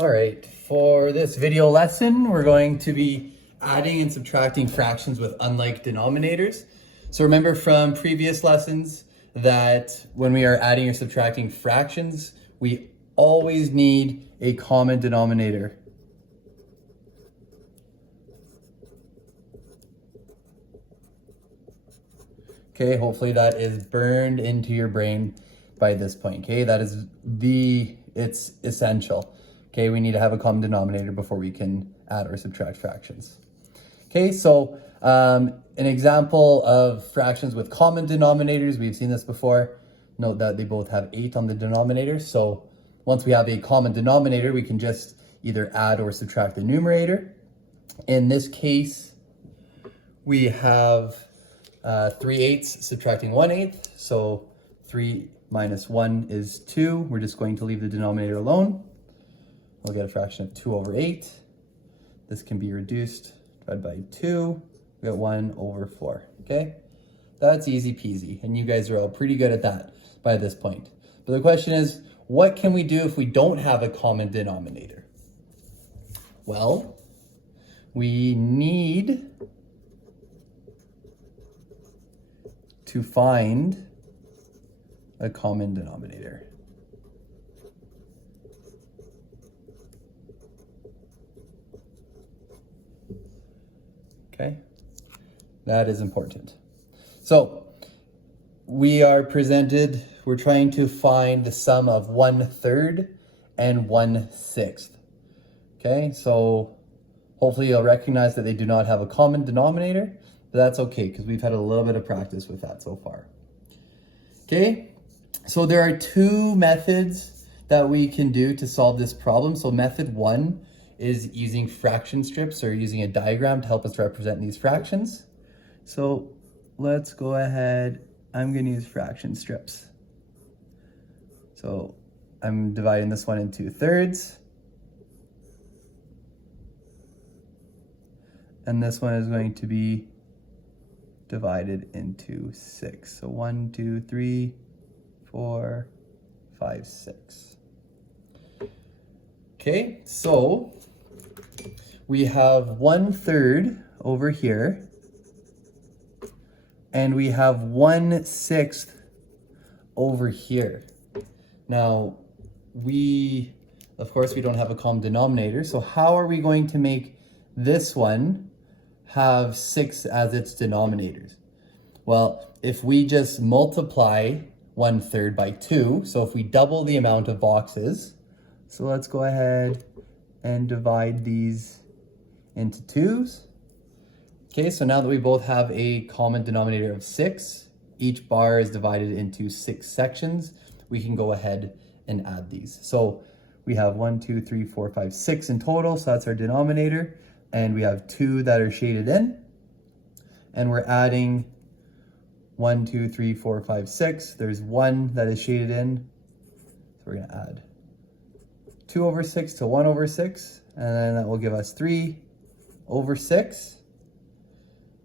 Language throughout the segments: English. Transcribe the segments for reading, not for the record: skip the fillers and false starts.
All right, for this video lesson, we're going to be adding and subtracting fractions with unlike denominators. So remember from previous lessons that when we are adding or subtracting fractions, we always need a common denominator. Okay, hopefully that is burned into your brain by this point. Okay, that is it's essential. Okay, we need to have a common denominator before we can add or subtract fractions. Okay, so an example of fractions with common denominators, we've seen this before. Note that they both have 8 on the denominator. So once we have a common denominator, we can just either add or subtract the numerator. In this case, we have 3/8 subtracting 1/8. So 3 minus 1 is 2. We're just going to leave the denominator alone. We'll get a fraction of 2/8. This can be reduced, divided by 2. We get 1/4, okay? That's easy peasy, and you guys are all pretty good at that by this point. But the question is, what can we do if we don't have a common denominator? Well, we need to find a common denominator. Okay, that is important. So we're trying to find the sum of 1/3 and 1/6. Okay, so hopefully you'll recognize that they do not have a common denominator, but that's okay because we've had a little bit of practice with that so far. Okay, so there are 2 methods that we can do to solve this problem. So method 1 is using fraction strips or using a diagram to help us represent these fractions. So let's go ahead. I'm going to use fraction strips. So I'm dividing this one into thirds. And this one is going to be divided into 6. So 1, 2, 3, 4, 5, 6. Okay, so we have 1/3 over here, and we have 1/6 over here. Now, of course, we don't have a common denominator, so how are we going to make this one have 6 as its denominators? Well, if we just multiply 1/3 by 2, so if we double the amount of boxes, so let's go ahead and divide these into 2's. Okay, so now that we both have a common denominator of 6, each bar is divided into 6 sections, we can go ahead and add these. So we have 1, 2, 3, 4, 5, 6 in total, so that's our denominator. And we have 2 that are shaded in. And we're adding 1, 2, 3, 4, 5, 6. There's 1 that is shaded in. So we're gonna add 2/6 to 1/6. And then that will give us 3/6.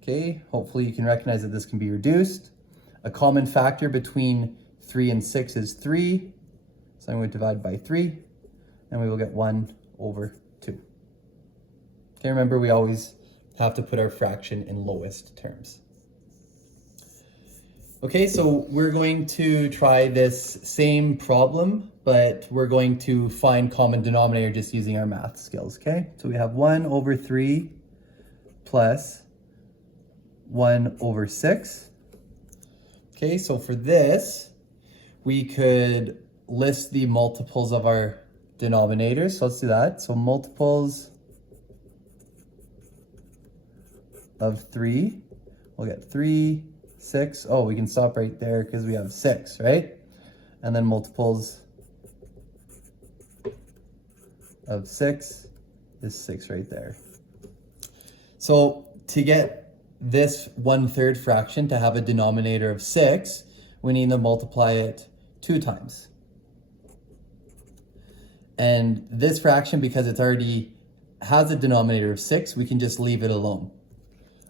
Okay, hopefully you can recognize that this can be reduced. A common factor between 3 and 6 is 3. So I'm going to divide by 3. And we will get 1/2. Okay, remember we always have to put our fraction in lowest terms. Okay, so we're going to try this same problem, but we're going to find common denominator just using our math skills, okay? So we have 1/3 plus 1/6. Okay, so for this, we could list the multiples of our denominators. So let's do that. So multiples of 3, we'll get 3, 6. Oh, we can stop right there because we have 6, right? And then multiples of 6 is 6 right there. So to get this 1/3 fraction to have a denominator of 6, we need to multiply it 2 times. And this fraction, because it's already has a denominator of 6, we can just leave it alone.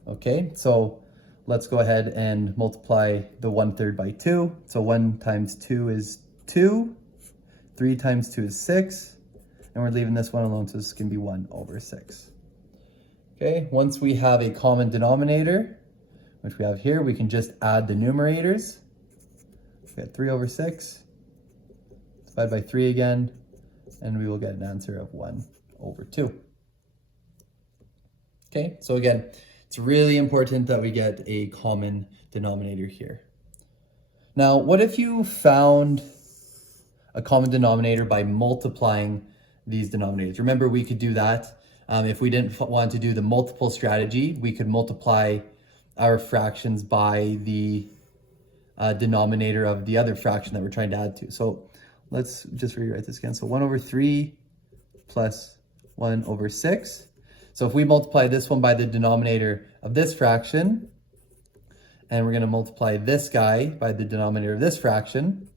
Okay, so let's go ahead and multiply the 1/3 by 2. So 1 times 2 is 2. 3 times 2 is 6. And and we're leaving this one alone, so this is going to be 1 over 6. Okay, once we have a common denominator, which we have here, we can just add the numerators. We got 3 over 6, divide by 3 again, and we will get an answer of 1 over 2. Okay, so again, it's really important that we get a common denominator here. Now, what if you found a common denominator by multiplying these denominators? Remember, we could do that. If we didn't want to do the multiple strategy, we could multiply our fractions by the denominator of the other fraction that we're trying to add to. So let's just rewrite this again. So 1 over 3 plus 1 over 6. So if we multiply this one by the denominator of this fraction, and we're going to multiply this guy by the denominator of this fraction.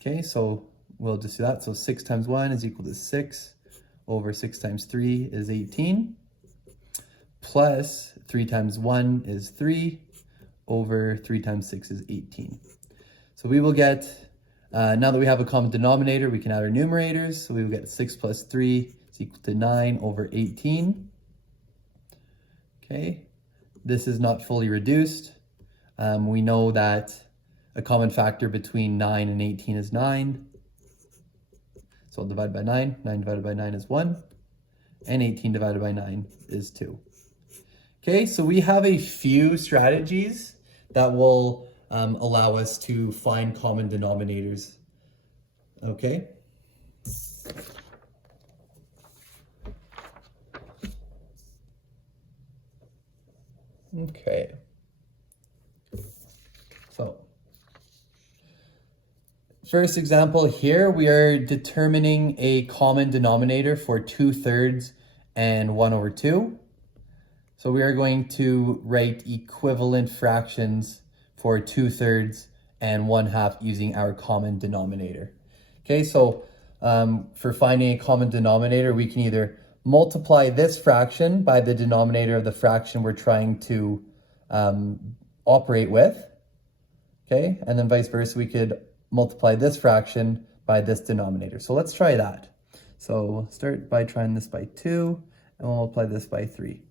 Okay, so we'll just do that. So 6 times 1 is equal to 6 over 6 times 3 is 18. Plus 3 times 1 is 3 over 3 times 6 is 18. So we will get, now that we have a common denominator, we can add our numerators. So we will get 6 plus 3 is equal to 9 over 18. Okay, this is not fully reduced. We know that a common factor between 9 and 18 is 9. So I'll divide by 9. 9 divided by 9 is 1. And 18 divided by 9 is 2. Okay, so we have a few strategies that will allow us to find common denominators. Okay. Okay. So, first example here, we are determining a common denominator for 2/3 and 1 over 2. So we are going to write equivalent fractions for 2/3 and 1/2 using our common denominator. Okay, so for finding a common denominator, we can either multiply this fraction by the denominator of the fraction we're trying to operate with. Okay, and then vice versa, we could multiply this fraction by this denominator. So let's try that. So we'll start by trying this by 2, and we'll multiply this by 3.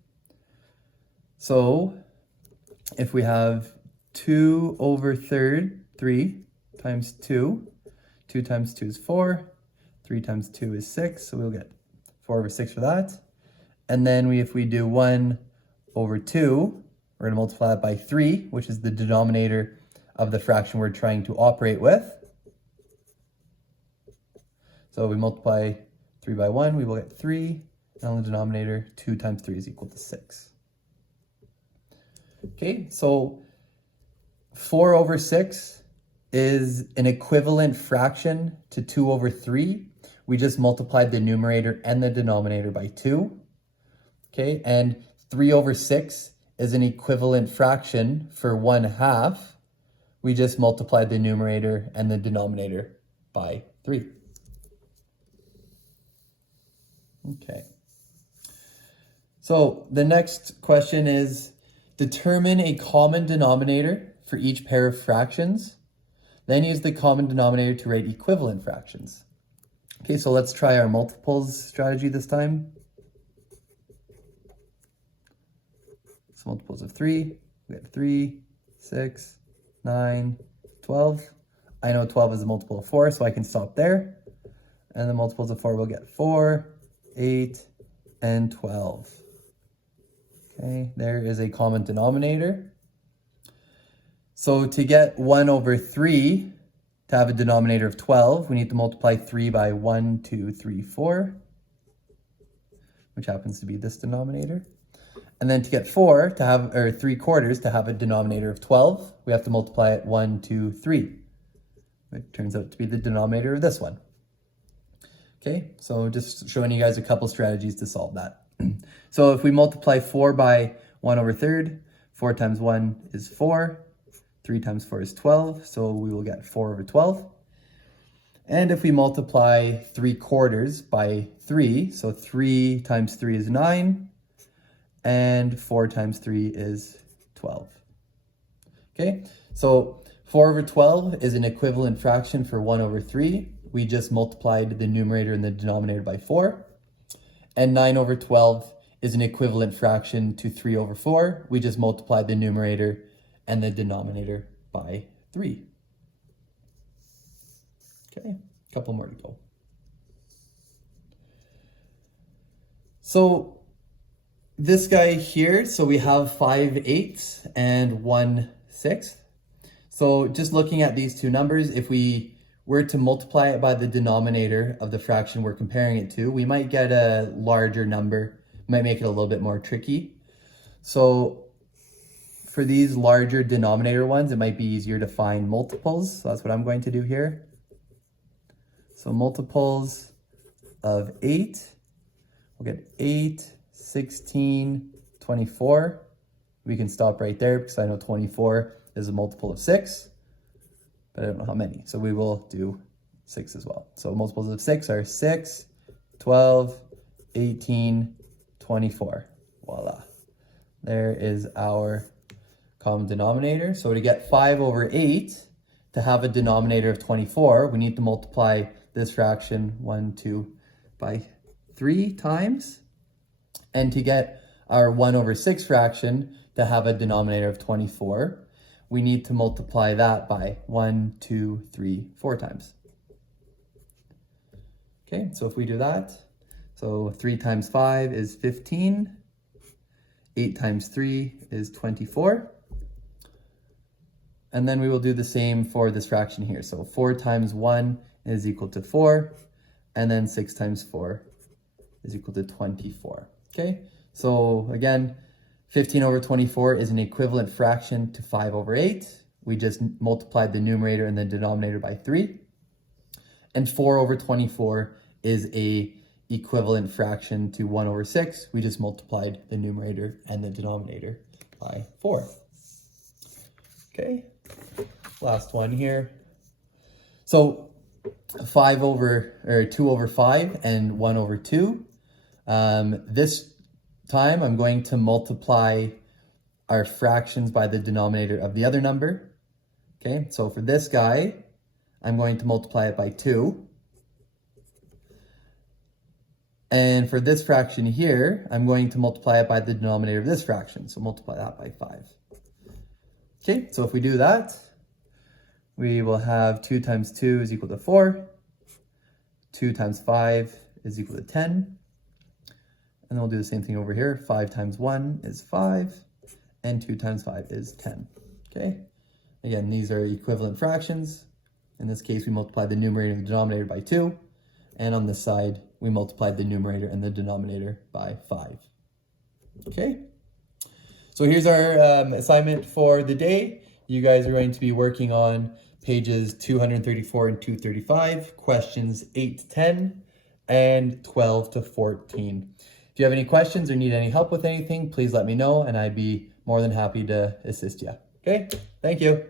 So if we have 2 over 3 times 2, 2 times 2 is 4, 3 times 2 is 6, so we'll get 4 over 6 for that. And then if we do 1 over 2, we're going to multiply that by 3, which is the denominator of the fraction we're trying to operate with. So we multiply 3 by 1, we will get 3, and on the denominator, 2 times 3 is equal to 6. Okay, so 4 over 6 is an equivalent fraction to 2 over 3. We just multiplied the numerator and the denominator by 2. Okay, and 3 over 6 is an equivalent fraction for 1/2. We just multiplied the numerator and the denominator by 3. Okay. So the next question is, determine a common denominator for each pair of fractions. Then use the common denominator to write equivalent fractions. Okay, so let's try our multiples strategy this time. So multiples of 3, we have 3, 6, 9, 12. I know 12 is a multiple of 4, so I can stop there. And the multiples of 4 will get 4, 8, and 12. Okay, there is a common denominator. So to get 1 over 3, to have a denominator of 12, we need to multiply 3 by 1, 2, 3, 4, which happens to be this denominator. And then to get 4 to have, or 3/4 to have a denominator of 12, we have to multiply it 1, 2, 3. It turns out to be the denominator of this one. Okay, so just showing you guys a couple strategies to solve that. So if we multiply 4 by 1 over 3, 4 times 1 is 4, 3 times 4 is 12, so we will get 4 over 12. And if we multiply 3/4 by 3, so 3 times 3 is 9, and 4 times 3 is 12. Okay, so 4 over 12 is an equivalent fraction for 1 over 3. we just multiplied the numerator and the denominator by 4. And 9 over 12 is an equivalent fraction to 3 over 4. We just multiplied the numerator and the denominator by 3. Okay, a couple more to go. So this guy here, so we have 5/8 and 1/6. So just looking at these two numbers, if we were to multiply it by the denominator of the fraction we're comparing it to, we might get a larger number, might make it a little bit more tricky. So for these larger denominator ones, it might be easier to find multiples. So that's what I'm going to do here. So multiples of 8, we'll get 8, 16, 24. We can stop right there because I know 24 is a multiple of 6, but I don't know how many. So we will do 6 as well. So multiples of 6 are 6, 12, 18, 24. Voila. There is our common denominator. So to get 5 over 8, to have a denominator of 24, we need to multiply this fraction 1, 2 by 3 times. And to get our 1 over 6 fraction to have a denominator of 24, we need to multiply that by 1, 2, 3, 4 times. Okay, so if we do that, so 3 times 5 is 15, 8 times 3 is 24. And then we will do the same for this fraction here. So 4 times 1 is equal to 4, and then 6 times 4 is equal to 24. Okay, so again, 15 over 24 is an equivalent fraction to 5 over 8. We just multiplied the numerator and the denominator by 3. And 4 over 24 is a equivalent fraction to 1 over 6. We just multiplied the numerator and the denominator by 4. Okay, last one here. So 2 over 5 and 1 over 2. This time I'm going to multiply our fractions by the denominator of the other number. Okay, so for this guy, I'm going to multiply it by 2. And for this fraction here, I'm going to multiply it by the denominator of this fraction. So multiply that by 5. Okay, so if we do that, we will have 2 times 2 is equal to 4. 2 times 5 is equal to 10. And then we'll do the same thing over here. 5 times 1 is 5, and 2 times 5 is 10. Okay, again, these are equivalent fractions. In this case, we multiplied the numerator and the denominator by 2. And on this side, we multiplied the numerator and the denominator by 5. Okay, so here's our assignment for the day. You guys are going to be working on pages 234 and 235, questions 8 to 10, and 12 to 14. If you have any questions or need any help with anything, please let me know, and I'd be more than happy to assist you. Okay, thank you.